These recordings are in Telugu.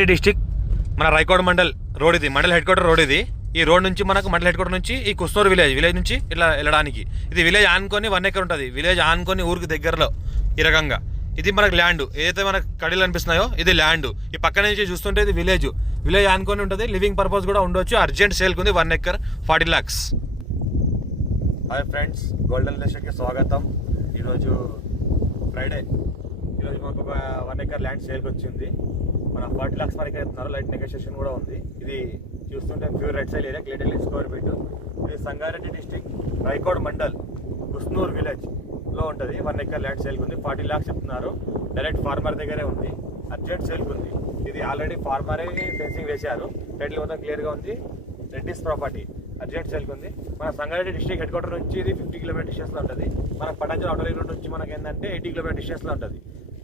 డిస్టిక్ మన రాయకోడ్ మండల్ రోడ్ ఇది, మండల్ హెడ్ క్వార్టర్ రోడ్ ఇది. ఈ రోడ్ నుంచి మనకు మండల్ హెడ్ క్వార్టర్ నుంచి ఈ కుస్తూరు విలేజ్ నుంచి ఇట్లా వెళ్ళడానికి ఇది విలేజ్ ఆనుకొని 1 ఎకర్ ఉంటుంది. విలేజ్ ఆనుకొని ఊరికి దగ్గరలో ఈ రకంగా ఇది మనకు ల్యాండ్. ఏదైతే మనకు కడీలు అనిపిస్తున్నాయో ఇది ల్యాండ్. ఈ పక్కన నుంచి చూస్తుంటే ఇది విలేజ్ ఆనుకొని ఉంటుంది. లివింగ్ పర్పస్ కూడా ఉండొచ్చు. అర్జెంట్ సేల్కి ఉంది 1 acre 40 lakhs. Hi friends, golden లెషన్కి స్వాగతం. ఈరోజు ఫ్రైడే. ఈరోజు మాకు ఒక 1 ఎకర్ ల్యాండ్ సేల్కి వచ్చింది. మన 40 lakhs వరకు చెప్తున్నారు. లైట్ నెగోషియేషన్ కూడా ఉంది. ఇది చూస్తుంటే pure red సైల్ area, clearly square feet. ఇది సంగారెడ్డి డిస్టిక్, రాయకోడ్ మండల్, కుస్నూర్ విలేజ్ లో ఉంటుంది. 1 ఎకర్ ల్యాండ్ సేల్కి ఉంది. 40 lakhs చెప్తున్నారు. డైరెక్ట్ ఫార్మర్ దగ్గరే ఉంది. అర్జెంట్ సేల్కి ఉంది. ఇది ఆల్రెడీ ఫార్మరే ఫెన్సింగ్ వేశారు. టైటిల్ మొత్తం క్లియర్గా ఉంది. రెడ్డిస్ ప్రాపర్టీ. అర్జెంట్ సేల్కి ఉంది. మన సంగారెడ్డి డిస్టిక్ హెడ్ క్వార్టర్ నుంచి ఇది 50 kilometer డిస్టెన్స్లో ఉంటుంది. మన పటాంజల్ అవుటర్ రింగ్ రోడ్ నుంచి మనకి ఏంటంటే 80 kilometer డిస్టెన్స్లో ఉంటుంది.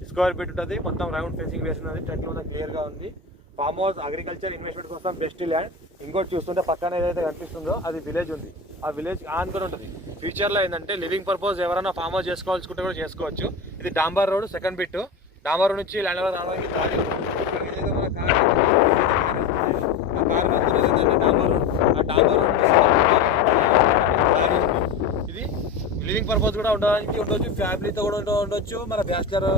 స్క్వేర్ ఫీట్ ఉంటుంది. మొత్తం రౌండ్ ఫెన్సింగ్ వేసినది. టైటిల్ మొత్తం క్లియర్గా ఉంది. ఫామ్ హౌస్, అగ్రికల్చర్ ఇన్వెస్ట్మెంట్ కోసం బెస్ట్ ల్యాండ్. ఇంకోటి చూస్తుంటే పక్కన ఏదైతే కనిపిస్తుందో అది విలేజ్ ఉంది. ఆ విలేజ్ ఆనుకొని ఉంటుంది. ఫ్యూచర్లో ఏంటంటే లివింగ్ పర్పస్ ఎవరైనా ఫామ్ హౌస్ చేసుకోవాల్సుకుంటే కూడా చేసుకోవచ్చు. ఇది డాంబర్ రోడ్, సెకండ్ బిట్. డాంబర్ రోడ్ నుంచి ల్యాండ్ రావడానికి దారి. ఇది లివింగ్ పర్పస్ కూడా ఉండొచ్చు. ఫ్యామిలీతో కూడా ఉండొచ్చు. మన బ్యాచిలర్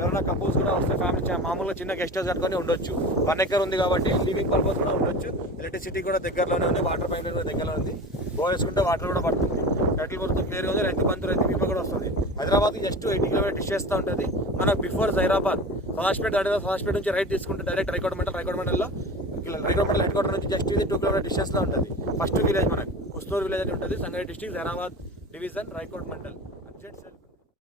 ఎవరైనా కపుల్స్ కూడా వస్తే ఫ్యామిలీ మామూలుగా చిన్న గెస్ట్ హౌస్ కట్టుకొని ఉండొచ్చు. 1 ఎకర్ ఉంది కాబట్టి లివింగ్ పర్పస్ కూడా ఉండొచ్చు. ఎలక్ట్రిసిటీ కూడా దగ్గరలోనే ఉంది. వాటర్ పైప్ కూడా దగ్గరలో ఉంది. బో వేసుకుంటే వాటర్ కూడా పడుతుంది. టైటిల్ మొత్తం క్లియర్గా ఉంది. రైతు బంధు, రైతు బీమా కూడా వస్తుంది. హైదరాబాద్కి జస్ట్ 80 kilometer డిస్టెన్స్తో ఉంటుంది. మనకు బిఫోర్ జైరాబాద్ ఫాస్ట్పేట్ ఫాస్ట్పేట్ నుంచి రైట్ తీసుకుంటే డైరెక్ట్ రాయకోడ్ మండల్లో రాయకోడ్ మండల్ హెడ్ క్వార్టర్ నుంచి జస్ట్ ఇది 2 kilometer డిస్టెన్స్లో ఉంటుంది. ఫస్ట్ విలేజ్ మనకు కుస్తూరు విలేజ్ అని ఉంటుంది. Sangareddy district, Zaheerabad division, Raikode mandal. Urgent